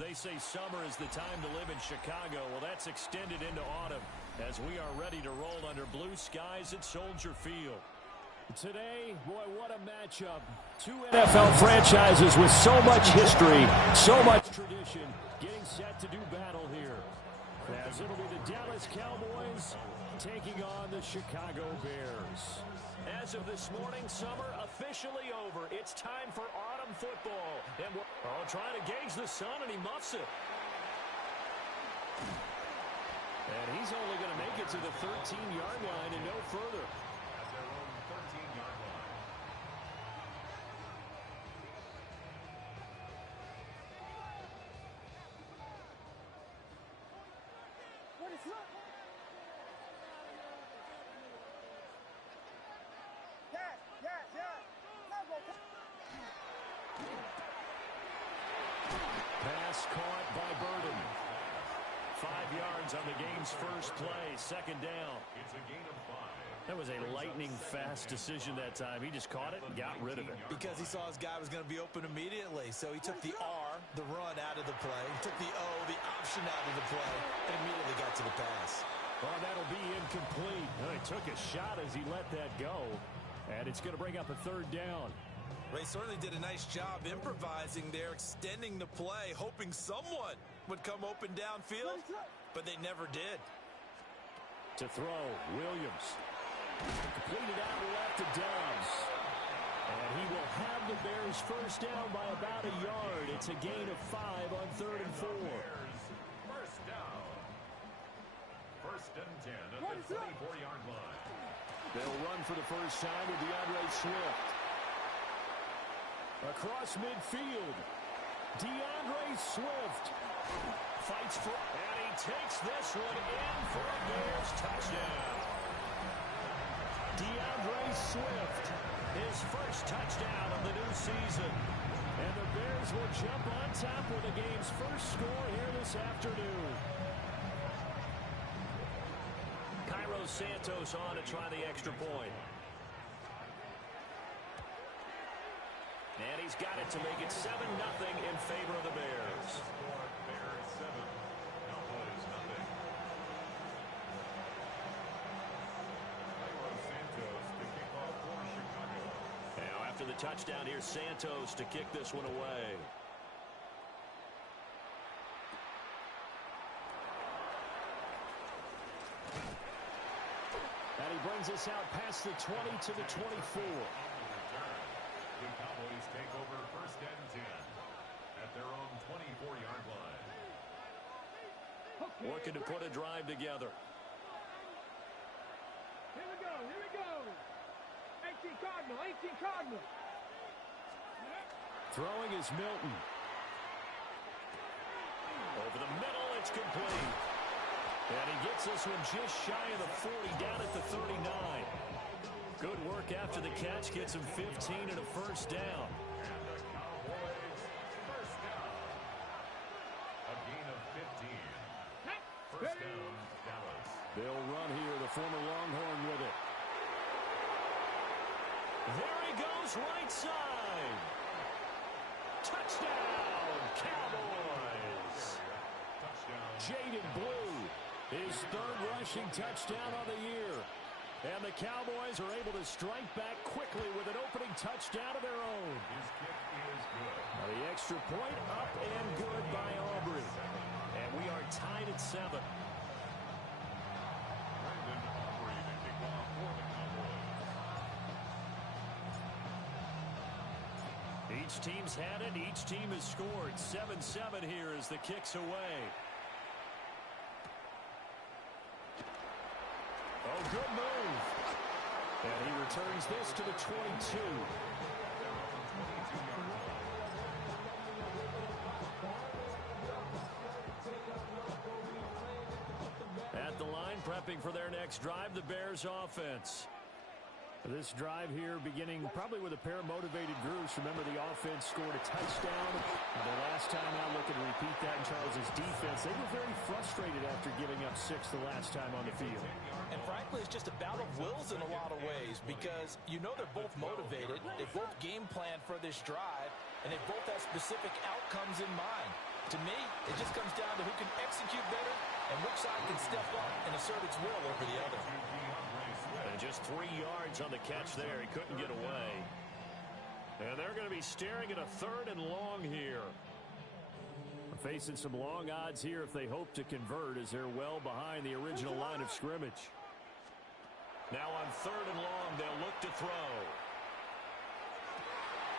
They say summer is the time to live in Chicago. Well, that's extended into autumn as we are ready to roll under blue skies at Soldier Field. Today, boy, what a matchup. Two NFL franchises with so much history, so much tradition, getting set to do battle here. As it'll be the Dallas Cowboys taking on the Chicago Bears. As of this morning, summer officially over. It's time for autumn football. And we're trying to gauge the sun, and he muffs it. And he's only going to make it to the 13-yard line and no further. Pass caught by Burden. 5 yards on the game's first play, second down. It's a gain of 5. That was a lightning-fast decision that time. He just caught it and got rid of it. Because he saw his guy was going to be open immediately. So he took the R, the run, out of the play. He took the O, the option, out of the play, and immediately got to the pass. Well, that'll be incomplete. Well, he took a shot as he let that go. And it's going to bring up a third down. Ray certainly did a nice job improvising there, extending the play, hoping someone would come open downfield, but they never did. To throw, Williams. Completed out left to Dobbs. And he will have the Bears first down by about a yard. It's a gain of 5 on 3rd and 4. First down. 1st and 10 at the 24-yard line. They'll run for the first time with DeAndre Swift. Across midfield, DeAndre Swift fights for, and he takes this one in for a Bears touchdown. DeAndre Swift, his first touchdown of the new season. And the Bears will jump on top with the game's first score here this afternoon. Cairo Santos on to try the extra point. And he's got it to make it 7-0 in favor of the Bears. Bears 7, Cowboys 0. Cairo Santos to kick off for Chicago. Now after the touchdown, here's Santos to kick this one away. And he brings us out past the 20 to the 24. The Cowboys take over 1st and 10 at their own 24-yard line. Looking to put a drive together. Here we go, here we go. 18 Cardinal, 18 Cardinal. Throwing is Milton. Over the middle, it's complete. And he gets this one just shy of the 40, down at the 39. Good work after the catch, gets him 15 and a first down. And the Cowboys first down. A gain of 15. First down, Dallas. They'll run here, the former Longhorn with it. There he goes, right side. Touchdown, Cowboys. Touchdown. Jaden Blue, his 3rd rushing touchdown of the year. And the Cowboys are able to strike back quickly with an opening touchdown of their own. His kick is good. Now the extra point up and good by Aubrey. And we are tied at 7. Brandon Aubrey to kick off for the Cowboys. Each team's had it. Each team has scored. 7-7 here as the kick's away. Oh, good move. And he returns this to the 22. At the line, prepping for their next drive, the Bears offense. This drive here beginning probably with a pair of motivated groups. Remember, the offense scored a touchdown. The last time out, looking to repeat that in Charles's defense. They were very frustrated after giving up 6 the last time on the field. And frankly, it's just a battle of wills in a lot of ways because you know they're both motivated. They both game plan for this drive, and they both have specific outcomes in mind. To me, It just comes down to who can execute better and which side can step up and assert its will over the other. And just 3 yards on the catch there. He couldn't get away. And they're going to be staring at a 3rd and long here. Facing some long odds here if they hope to convert, as they're well behind the original line of scrimmage. Now on 3rd and long, they'll look to throw.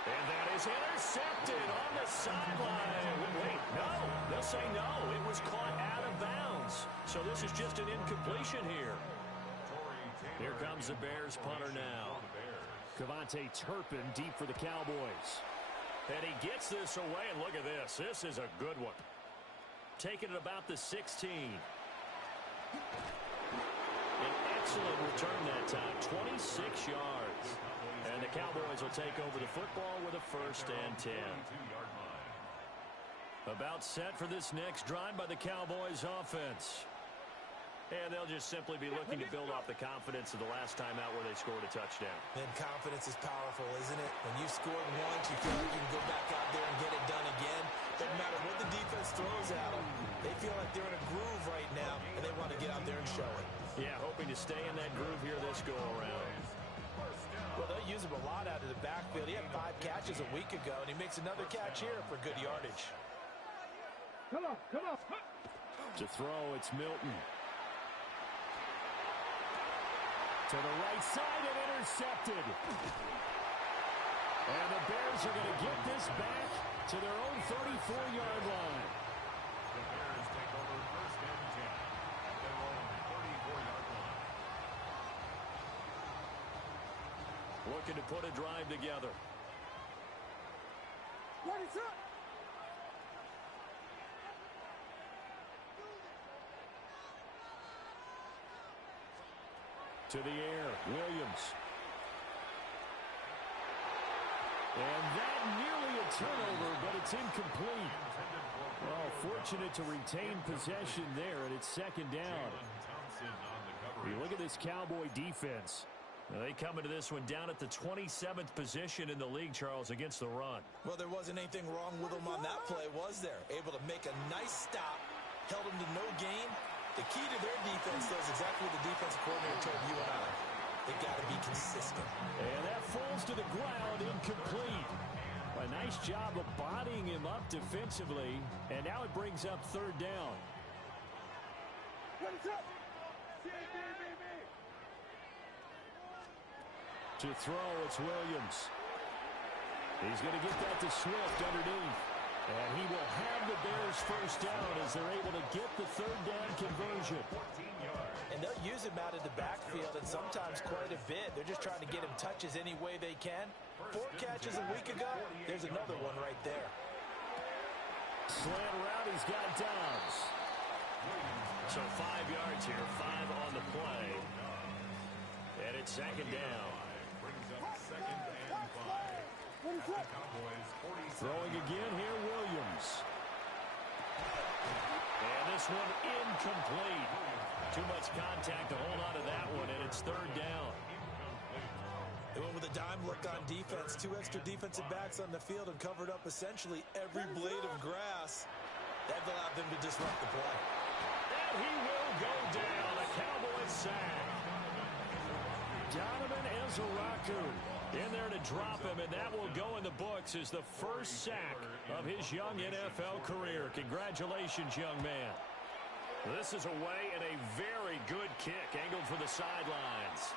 And that is intercepted on the sideline. Wait, no. They'll say no. It was caught out of bounds. So this is just an incompletion here. Here comes the Bears punter now. Kevontae Turpin deep for the Cowboys. And he gets this away, and look at this. This is a good one. Taking it about the 16. An excellent return that time, 26 yards. And the Cowboys will take over the football with a 1st and 10. About set for this next drive by the Cowboys offense. And they'll just simply be looking to build off the confidence of the last time out where they scored a touchdown. And confidence is powerful, isn't it? When you've scored once, you feel like you can go back out there and get it done again. Doesn't matter what the defense throws at them. They feel like they're in a groove right now, and they want to get out there and show it. Yeah, hoping to stay in that groove here this go-around. Well, they'll use him a lot out of the backfield. He had 5 catches a week ago, and he makes another catch here for good yardage. Come on, come on. To throw, it's Milton. To the right side and intercepted. And the Bears are going to get this back to their own 34-yard line. The Bears take over 1st and 10 at their own 34-yard line. Looking to put a drive together. What is up? To the air, Williams. And that nearly a turnover, but it's incomplete. Well, fortunate to retain possession there, and it's 2nd down. You look at this Cowboy defense. They come into this one down at the 27th position in the league, Charles, against the run. Well, there wasn't anything wrong with them on that play, was there? Able to make a nice stop, held them to no gain. The key to their defense, though, is exactly what the defensive coordinator told you and I. They've got to be consistent. And that falls to the ground, incomplete. A nice job of bodying him up defensively, and now it brings up 3rd down. What is up? To throw, it's Williams. He's going to get that to Swift underneath. And he will have the Bears 1st down as they're able to get the 3rd down conversion. And they'll use him out of the backfield, and sometimes quite a bit. They're just trying to get him touches any way they can. 4 catches a week ago. There's another one right there. Slant route, he's got Downs. So 5 yards here, 5 on the play. And it's 2nd down. Brings up 2nd and 5. At the Cowboys 47. Throwing again here, Williams. And this one incomplete. Too much contact to hold on to that one, and it's 3rd down. They went with a dime look on defense. 2 extra defensive backs on the field and covered up essentially every blade of grass. That allowed them to disrupt the play. And he will go down. A Cowboys sack. Donovan Ezeraku in there to drop him, and that will go in the books as the first sack of his young NFL career. Congratulations, young man. This is away and a very good kick angled for the sidelines.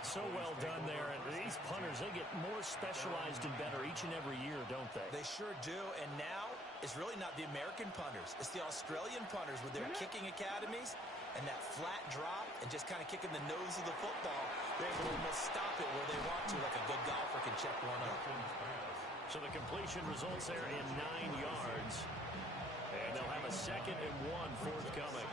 So well done there. And these punters, they get more specialized and better each and every year, don't they? They sure do. And now it's really not the American punters. It's the Australian punters with their kicking academies and that flat drop and just kind of kicking the nose of the football. They're able to almost stop it where they want to, like a good golfer can check one up. So the completion results there in 9 yards. And they'll have a 2nd and 1 forthcoming.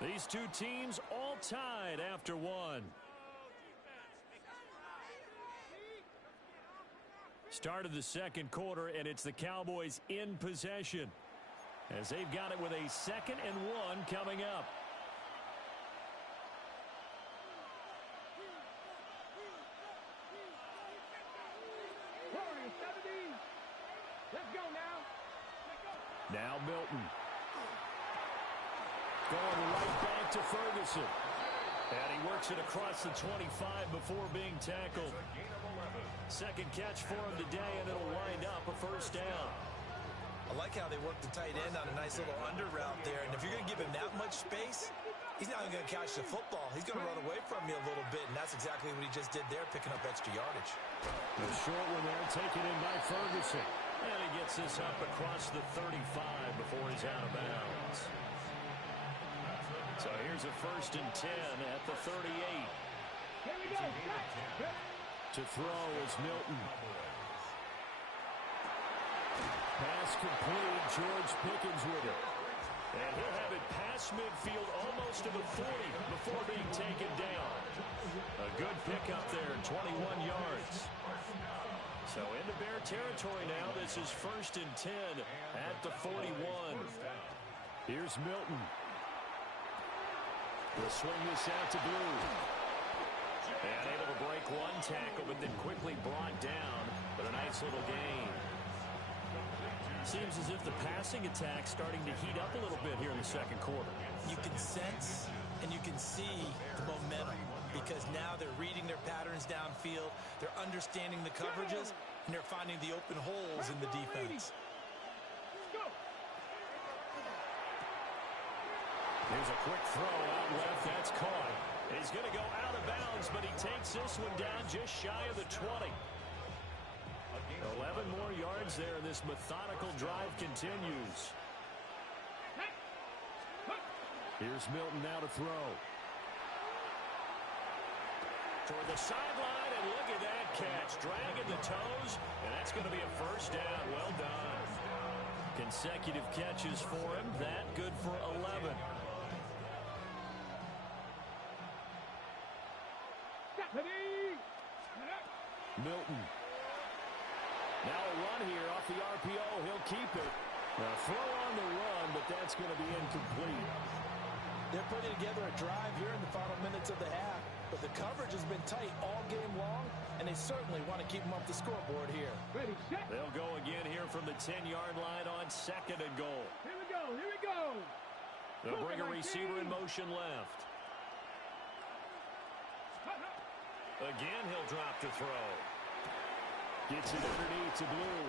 These two teams all tied after 1. Start of the 2nd quarter, and it's the Cowboys in possession as they've got it with a 2nd and 1 coming up. Now Milton. Going right back to Ferguson. And he works it across the 25 before being tackled. Second catch for him today, and it'll wind up a first down. I like how they work the tight end on a nice little under route there. And if you're going to give him that much space, he's not even going to catch the football. He's going to run away from you a little bit, and that's exactly what he just did there, picking up extra yardage. The short one there, taken in by Ferguson. And he gets this up across the 35 before he's out of bounds. So here's a 1st and 10 at the 38. Here we go. To throw is Milton. Pass complete. George Pickens with it. And he'll have it past midfield almost to the 40 before being taken down. A good pickup there, 21 yards. So into Bear territory now. This is 1st and 10 at the 41. Here's Milton. We'll swing this out to Blue. And able to break one tackle, but then quickly brought down. But a nice little gain. Seems as if the passing attack's starting to heat up a little bit here in the second quarter. You can sense and you can see the momentum because now they're reading their patterns downfield, they're understanding the coverages, and they're finding the open holes in the defense. Here's a quick throw out left. That's caught. He's going to go out of bounds, but he takes this one down just shy of the 20. 11 more yards there, and this methodical drive continues. Here's Milton now to throw. Toward the sideline, and look at that catch. Dragging the toes, and that's going to be a first down. Well done. Consecutive catches for him. That good for 11. Milton. Now a run here off the RPO. He'll keep it. A throw on the run, but that's going to be incomplete. They're putting together a drive here in the final minutes of the half, but the coverage has been tight all game long, and they certainly want to keep them off the scoreboard here. Ready, set. They'll go again here from the 10-yard line on 2nd and goal. Here we go, here we go. They'll bring a receiver in motion left. Again, he'll drop to throw. Gets it underneath to Blue.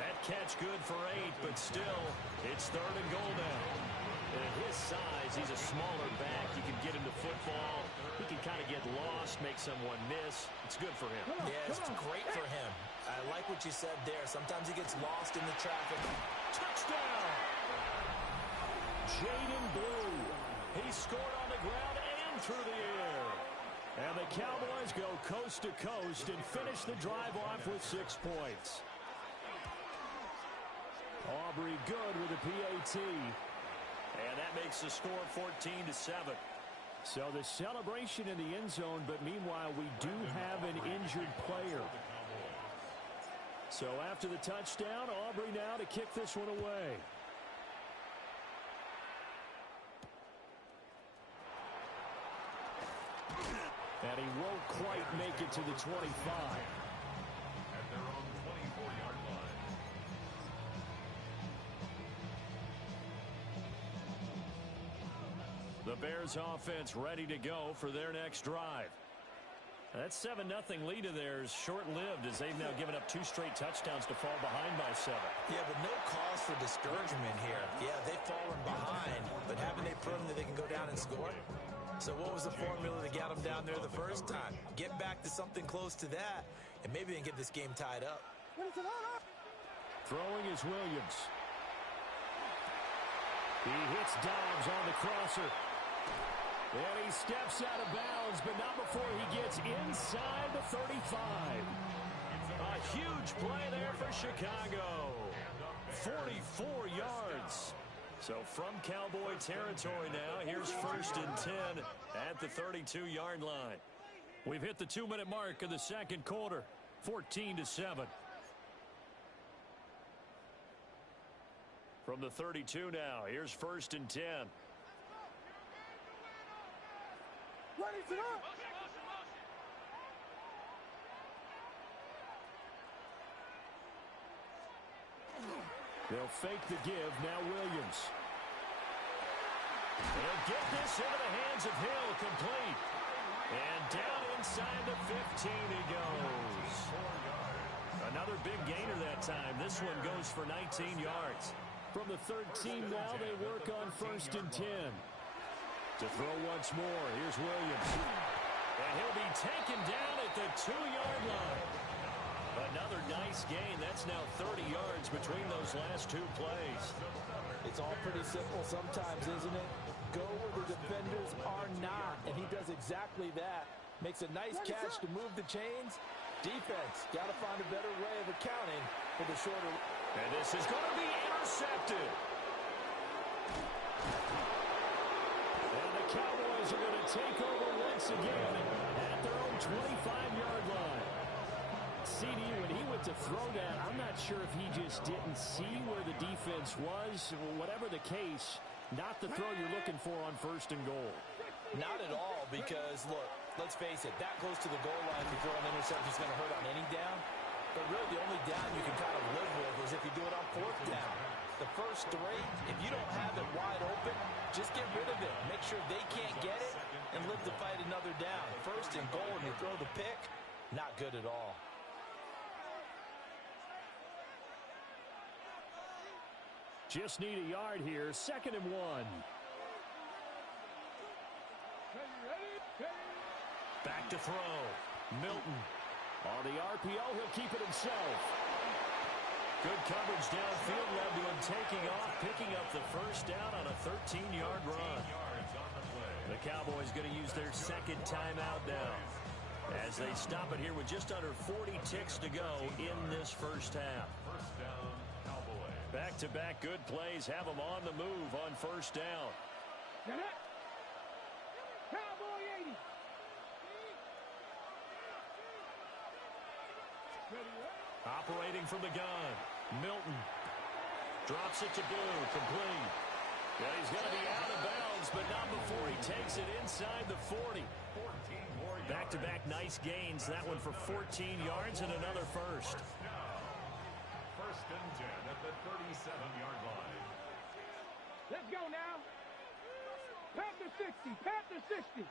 That catch good for 8, but still, it's 3rd and goal now. At his size, he's a smaller back. He can get into football. He can kind of get lost, make someone miss. It's good for him. Yeah, it's great for him. I like what you said there. Sometimes he gets lost in the traffic. Touchdown! Jaden Blue. He scored on the ground and through the air. And the Cowboys go coast to coast and finish the drive off with 6 points. Aubrey good with a PAT. And that makes the score 14-7. So the celebration in the end zone, but meanwhile we do have an injured player. So after the touchdown, Aubrey now to kick this one away. And he won't quite make it to the 25. At their own 24-yard line. The Bears offense ready to go for their next drive. That 7-0 lead of theirs short-lived as they've now given up 2 straight touchdowns to fall behind by 7. Yeah, but no cause for discouragement here. Yeah, they've fallen behind, but haven't they proven that they can go down and score? So what was the formula to get them down there the first time? Get back to something close to that, and maybe they can get this game tied up. Throwing is Williams. He hits Dobbs on the crosser. And he steps out of bounds, but not before he gets inside the 35. A huge play there for Chicago. 44 yards. So from Cowboy territory now, here's 1st and 10 at the 32-yard line. We've hit the 2-minute mark of the second quarter, 14-7. From the 32 now, here's 1st and 10. They'll fake the give. Now Williams. They'll get this into the hands of Hill. Complete. And down inside the 15 he goes. Another big gainer that time. This one goes for 19 yards. From the 13 now, they work on 1st and 10. To throw once more, here's Williams. And he'll be taken down at the 2-yard line. Another nice gain. That's now 30 yards between those last two plays. It's all pretty simple sometimes, isn't it? Go where the defenders are not, and he does exactly that. Makes a nice catch to move the chains. Defense, got to find a better way of accounting for the shorter. And this is going to be intercepted. And the Cowboys are going to take over once again at their own 25-yard line. CD, when he went to throw that, I'm not sure if he just didn't see where the defense was. Whatever the case, not the throw you're looking for on 1st and goal. Not at all, because, look, let's face it, that close to the goal line to throw an interception is going to hurt on any down. But really, the only down you can kind of live with is if you do it on 4th down. The first 3, if you don't have it wide open, just get rid of it. Make sure they can't get it and live to fight another down. 1st and goal, and you throw the pick, not good at all. Just need a yard here. 2nd and 1. Back to throw. Milton. On the RPO, he'll keep it himself. Good coverage downfield led to him taking off, picking up the 1st down on a 13-yard run. The Cowboys going to use their 2nd timeout now as they stop it here with just under 40 ticks to go in this 1st half. Back-to-back good plays have them on the move on 1st down. Cowboy 80. Operating from the gun. Milton drops it to Blue. Complete. Yeah, he's going to be out of bounds, but not before he takes it inside the 40. Back-to-back nice gains. That one for 14 yards and another 1st. 1st and 10 at the 37-yard line. Let's go now. Panther 60. Panther 60.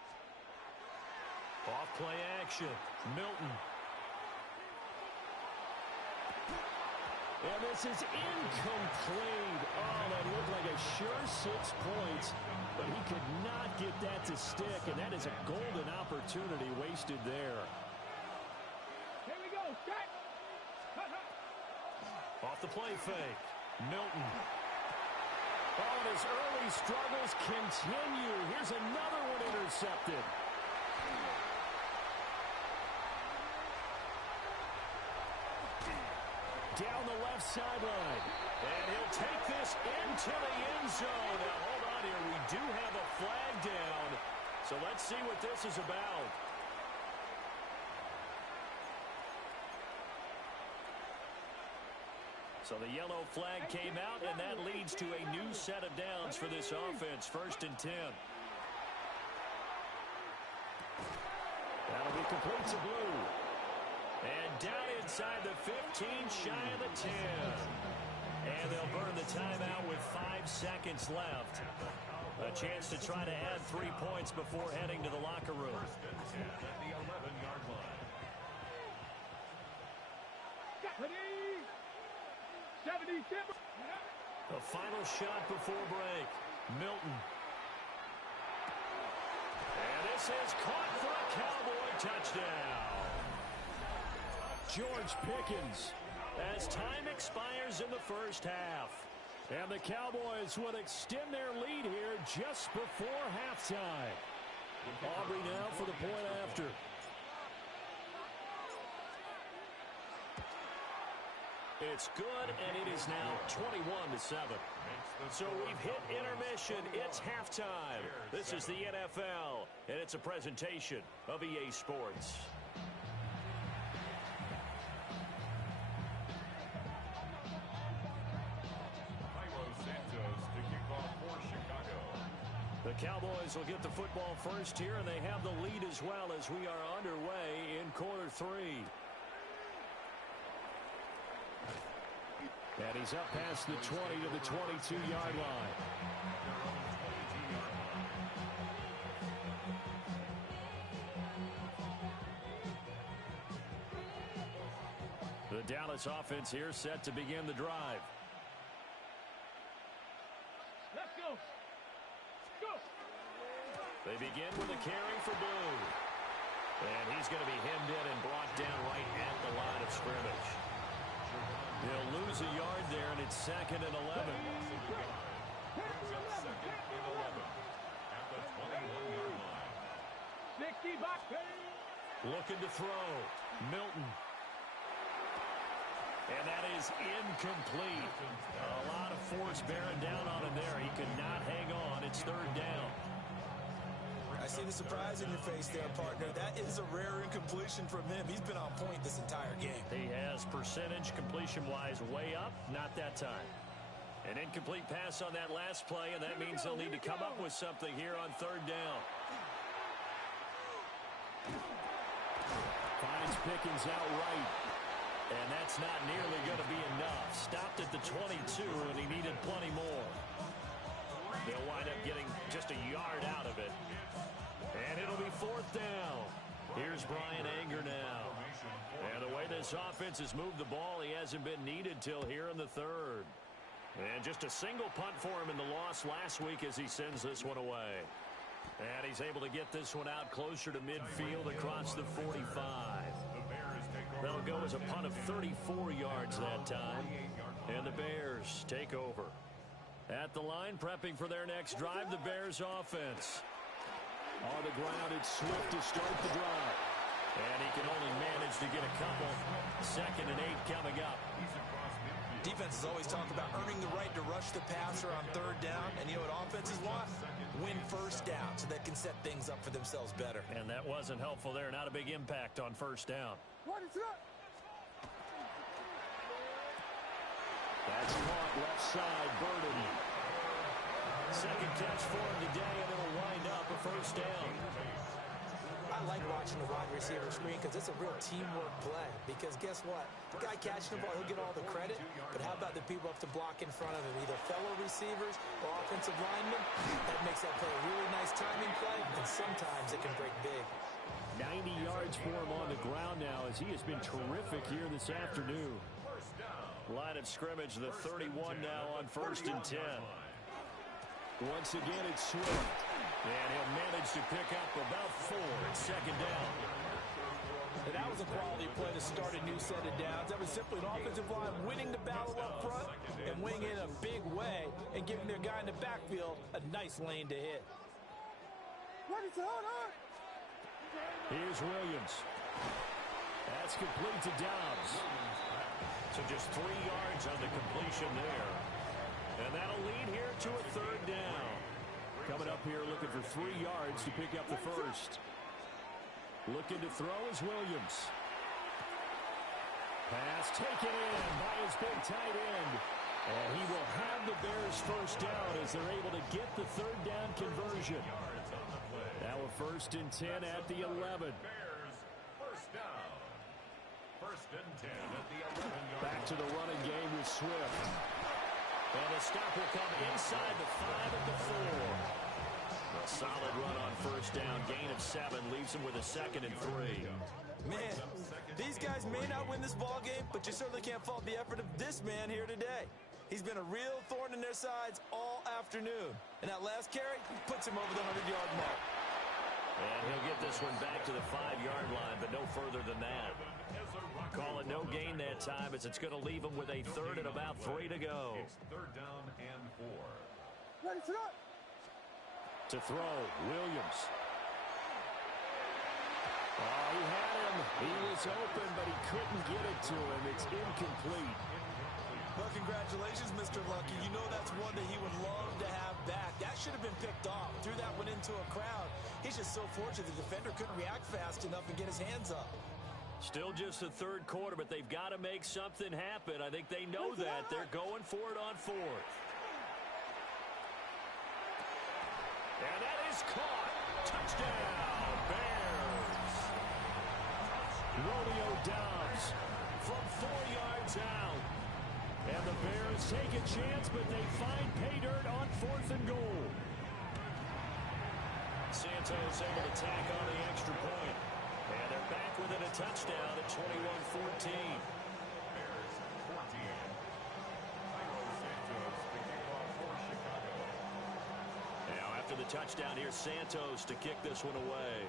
Off play action. Milton. And this is incomplete. Oh, that looked like a sure 6 points, but he could not get that to stick, and that is a golden opportunity wasted there. Here we go. Strike. Off the play fake. Milton. Oh, and his early struggles continue. Here's another one intercepted. Down the left sideline. And he'll take this into the end zone. Now, hold on here. We do have a flag down. So let's see what this is about. So the yellow flag came out, and that leads to a new set of downs for this offense. 1st and 10. That'll be complete to Blue. And down inside the 15, shy of the 10. And they'll burn the timeout with 5 seconds left. A chance to try to add 3 points before heading to the locker room. 1st and 10 at the 11-yard line. 70. The final shot before break. Milton. And this is caught for a Cowboy touchdown. George Pickens, as time expires in the 1st half. And the Cowboys would extend their lead here just before halftime. Aubrey now for the point after. It's good, and it is now 21-7. So we've hit intermission. It's halftime. This is the NFL, and it's a presentation of EA Sports. The Cowboys will get the football first here, and they have the lead as well as we are underway in quarter 3. And he's up past the 20 to the 22-yard line. The Dallas offense here set to begin the drive. Let's go. Go. They begin with a carry for Blue. And he's going to be hemmed in and brought down right at the line of scrimmage. They'll lose a yard there, and it's 2nd and 11. Second and 11 at the 21-yard line. 60 back. Looking to throw. Milton. And that is incomplete. A lot of force bearing down on him there. He could not hang on. It's 3rd down. I see the surprise in your face there, partner. That is a rare incompletion from him. He's been on point this entire game. He has percentage completion-wise way up. Not that time. An incomplete pass on that last play, and that means they'll need to come up with something here on 3rd down. Finds Pickens outright. And that's not nearly going to be enough. Stopped at the 22, and he needed plenty more. They'll wind up getting just a yard out of it. And it'll be 4th down. Here's Brian Anger now. And the way this offense has moved the ball, he hasn't been needed till here in the 3rd. And just a single punt for him in the loss last week as he sends this one away. And he's able to get this one out closer to midfield across the 45. That'll go as a punt of 34 yards that time. And the Bears take over. At the line, prepping for their next drive, the Bears offense. On the ground, it's Swift to start the drive. And he can only manage to get a couple. 2nd and 8 coming up. Defenses always talk about earning the right to rush the passer on 3rd down. And you know what offenses want? Win 1st down so they can set things up for themselves better. And that wasn't helpful there. Not a big impact on 1st down. What is it? That's caught left side, Burden. 2nd catch for him today, and it'll wind up a 1st down. I like watching the wide receiver screen because it's a real teamwork play. Because guess what? The guy catching the ball, he'll get all the credit. But how about the people up to block in front of him? Either fellow receivers or offensive linemen. That makes that play a really nice timing play. And sometimes it can break big. 90 yards for him on the ground now as he has been terrific here this afternoon. Line of scrimmage, the 31 now on 1st and 10. Once again, it's Swift. And he'll manage to pick up about 4 at 2nd down. And that was a quality play to start a new set of downs. That was simply an offensive line winning the battle up front and winning in a big way and giving their guy in the backfield a nice lane to hit. What is it? Here's Williams. That's complete to Dobbs. So just 3 yards on the completion there. And that'll lead here to a 3rd down. Coming up here looking for 3 yards to pick up the 1st. Looking to throw is Williams. Pass taken in by his big tight end. And he will have the Bears 1st down as they're able to get the 3rd down conversion. Now a 1st and 10 at the 11. Bears 1st down. 1st and 10 at the 11-yard Back to the running game with Swift. And the stop will come inside the 5 at the 4. A solid run on 1st down. Gain of 7 leaves him with a 2nd and 3. Man, these guys may not win this ball game, but you certainly can't fault the effort of this man here today. He's been a real thorn in their sides all afternoon. And that last carry puts him over the 100-yard mark. And he'll get this one back to the 5-yard line, but no further than that. Call it no gain that time as it's going to leave him with a 3rd and about 3 to go. It's 3rd down and 4. What is it? To throw, Williams. Oh, he had him. He was open, but he couldn't get it to him. It's incomplete. Well, congratulations, Mr. Lucky. You know that's one that he would love to have back. That should have been picked off. Threw that one into a crowd. He's just so fortunate the defender couldn't react fast enough and get his hands up. Still just the 3rd quarter, but they've got to make something happen. I think they know that. They're going for it on 4th. And that is caught. Touchdown, Bears. Romeo Dobbs from 4 yards out. And the Bears take a chance, but they find pay dirt on 4th and goal. Santos able to tack on the extra point. And they're back within a touchdown at 21-14. Bears 14. Cairo Santos, the kickoff for Chicago. Now after the touchdown, here's Santos to kick this one away.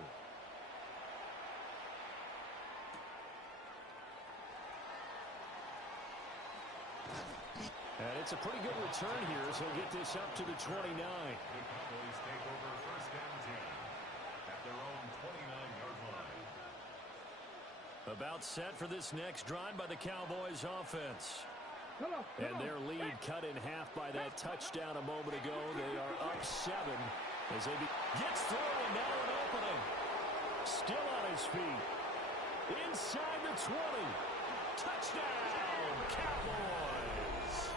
And it's a pretty good return here as he'll get this up to the 29. The Cowboys take over first and 10 at their own 29-yard line. About set for this next drive by the Cowboys offense. And their lead cut in half by that touchdown a moment ago. They are up 7 as they gets through, and now an opening. Still on his feet. Inside the 20. Touchdown, Cowboys.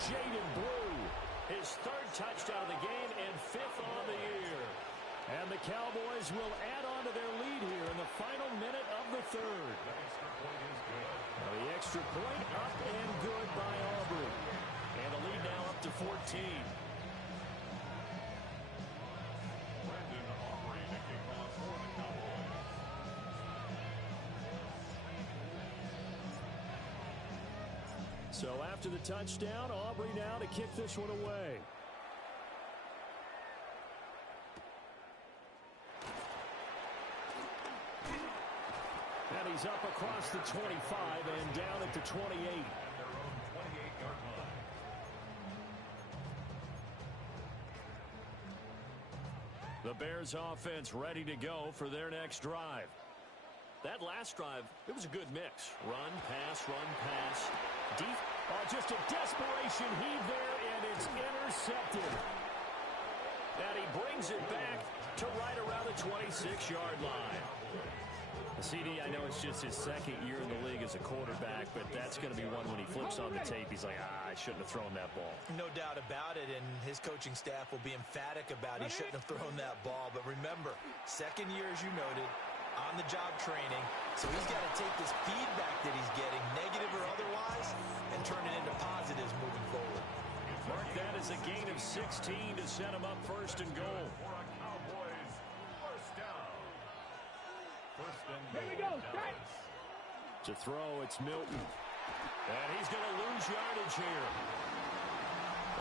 Jaden Blue, his 3rd touchdown of the game and 5th on the year. And the Cowboys will add on to their lead here in the final minute of the 3rd. The extra point up and good by Aubrey. And the lead now up to 14. Brandon Aubrey to kick off for the Cowboys. So after the touchdown, Aubrey now to kick this one away. And he's up across the 25 and down at the 28. At their own 28-yard line. The Bears offense ready to go for their next drive. That last drive, it was a good mix. Run, pass, deep. Oh, just a desperation heave there, and it's intercepted. And he brings it back to right around the 26-yard line. CD, I know it's just his 2nd year in the league as a quarterback, but that's going to be one when he flips on the tape. He's like, I shouldn't have thrown that ball. No doubt about it, and his coaching staff will be emphatic about he shouldn't have thrown that ball. But remember, 2nd year, as you noted, on-the-job training. So he's got to take this feedback that he's getting, negative or otherwise, and turn it into positives moving forward. Mark that as a gain of 16 to set him up 1st and goal. For a Cowboys first down. First and Here we goal, go. Dallas. To throw, it's Milton. And he's going to lose yardage here.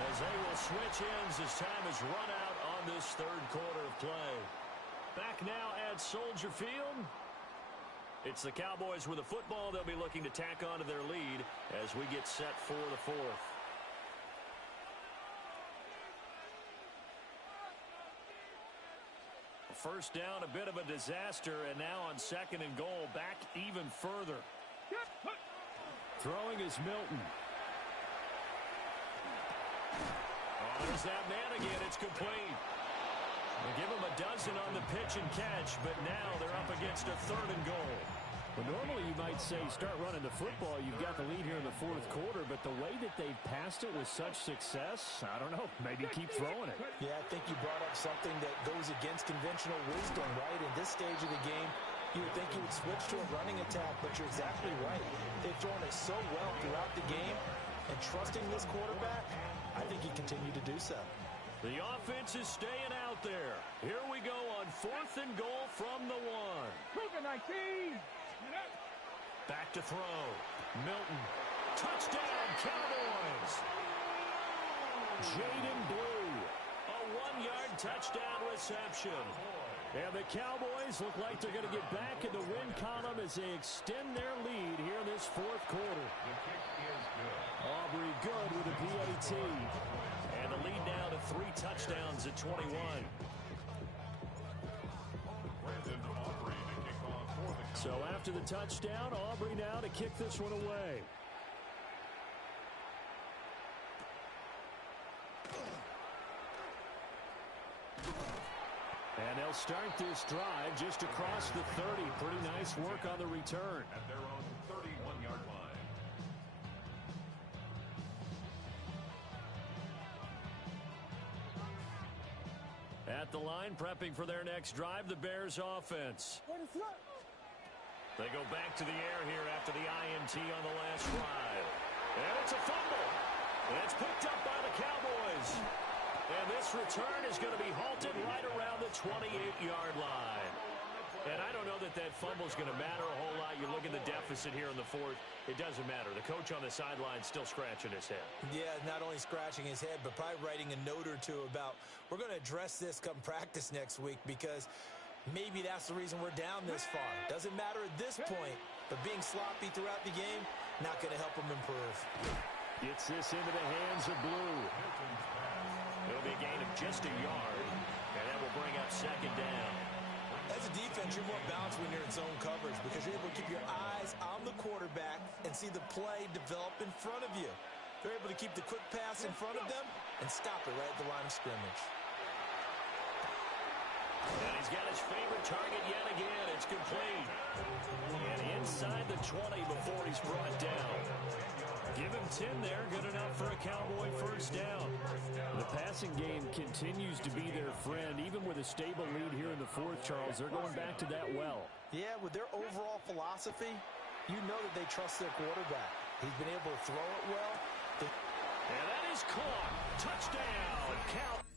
As they will switch ends as time is run out on this 3rd quarter of play. Back now at Soldier Field. It's the Cowboys with a football. They'll be looking to tack onto their lead as we get set for the 4th. First down, a bit of a disaster, and now on 2nd and goal, back even further. Throwing is Milton. Oh, there's that man again. It's complete. They give him a dozen on the pitch and catch, but now they're up against a 3rd and goal. Well, normally you might say start running the football. You've got the lead here in the 4th quarter, but the way that they've passed it with such success, I don't know, maybe keep throwing it. Yeah, I think you brought up something that goes against conventional wisdom, right? In this stage of the game, you would think you would switch to a running attack, but you're exactly right. They've thrown it so well throughout the game, and trusting this quarterback, I think he continued to do so. The offense is staying out there. Here we go on 4th and goal from the 1. Cougar 19. Back to throw. Milton. Touchdown, Cowboys. Jaden Blue. A 1-yard touchdown reception. And the Cowboys look like they're going to get back in the win column as they extend their lead here in this 4th quarter. The kick is good. Aubrey good with a PAT. And the lead now to 3 touchdowns at 21. Brandon Aubrey to kick off for the Cowboys. So after the touchdown, Aubrey now to kick this one away. And they'll start this drive just across the 30. Pretty nice work on the return. At their own 31-yard line. At the line, prepping for their next drive, the Bears offense. They go back to the air here after the INT on the last drive. And it's a fumble. And it's picked up by the Cowboys. And this return is going to be halted right around the 28-yard line. And I don't know that that fumble is going to matter a whole lot. You look at the deficit here in the fourth. It doesn't matter. The coach on the sideline still scratching his head. Yeah, not only scratching his head, but probably writing a note or two about, we're going to address this come practice next week, because maybe that's the reason we're down this far. Doesn't matter at this point, but being sloppy throughout the game, not going to help him improve. Gets this into the hands of Blue. It'll be a gain of just a yard, and that will bring up second down. As a defense, you're more balanced when you're in zone coverage, because you're able to keep your eyes on the quarterback and see the play develop in front of you. They're able to keep the quick pass in front of them and stop it right at the line of scrimmage. And he's got his favorite target yet again. It's complete. And inside the 20 before he's brought down. Give him 10 there. Good enough for a Cowboy first down. The passing game continues to be their friend. Even with a stable lead here in the fourth, Charles, they're going back to that well. Yeah, with their overall philosophy, you know that they trust their quarterback. He's been able to throw it well. And that is caught. Touchdown. Cow